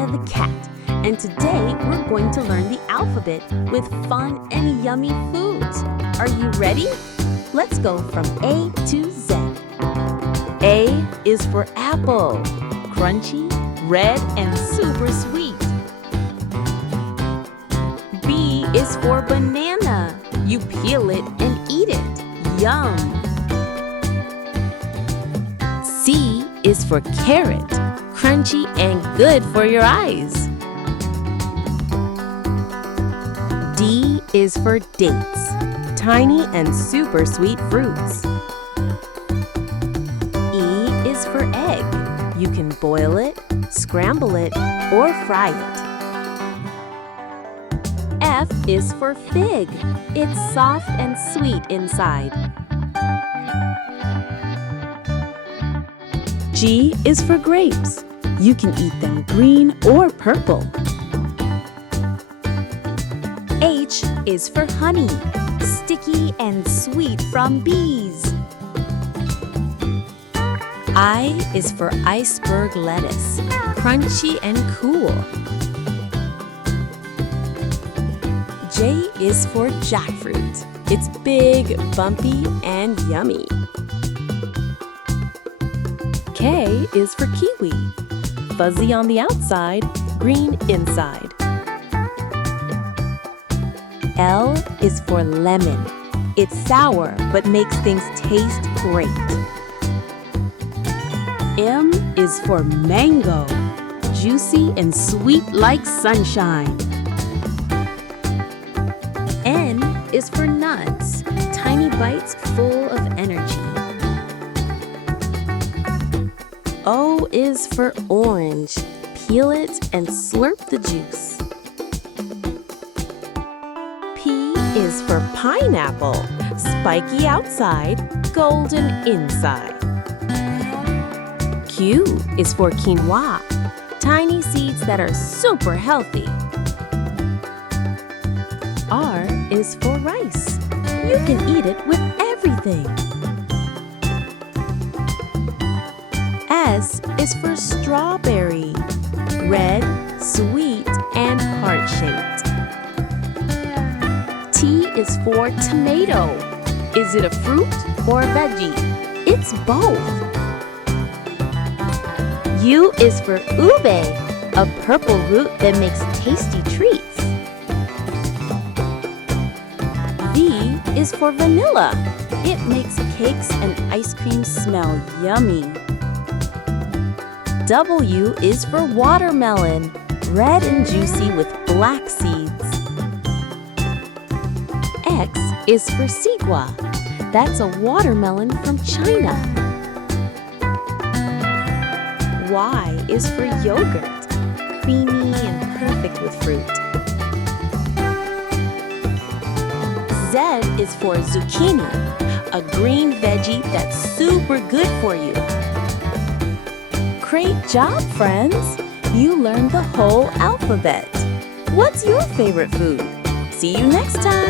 Maya the cat, and today we're going to learn the alphabet with fun and yummy foods. Are you ready? Let's go from A to Z. A is for apple, crunchy, red, and super sweet. B is for banana. You peel it and eat it. Yum! C is for carrot, crunchy and good for your eyes. D is for dates, tiny and super sweet fruits. E is for egg. You can boil it, scramble it, or fry it. F is for fig. It's soft and sweet inside. G is for grapes. You can eat them green or purple. H is for honey, sticky and sweet from bees. I is for iceberg lettuce, crunchy and cool. J is for jackfruit. It's big, bumpy, and yummy. K is for kiwi. Fuzzy on the outside, green inside. L is for lemon. It's sour but makes things taste great. M is for mango. Juicy and sweet like sunshine. N is for nuts. Tiny bites full of energy. O is for orange. Peel it and slurp the juice. P is for pineapple. Spiky outside, golden inside. Q is for quinoa. Tiny seeds that are super healthy. R is for rice. You can eat it with everything. S is for strawberry. Red, sweet, and heart-shaped. T is for tomato. Is it a fruit or a veggie? It's both. U is for ube, a purple root that makes tasty treats. V is for vanilla. It makes cakes and ice cream smell yummy. W is for watermelon, red and juicy with black seeds. X is for sigua. That's a watermelon from China. Y is for yogurt, creamy and perfect with fruit. Z is for zucchini, a green veggie that's super good for you. Great job, friends! You learned the whole alphabet. What's your favorite food? See you next time!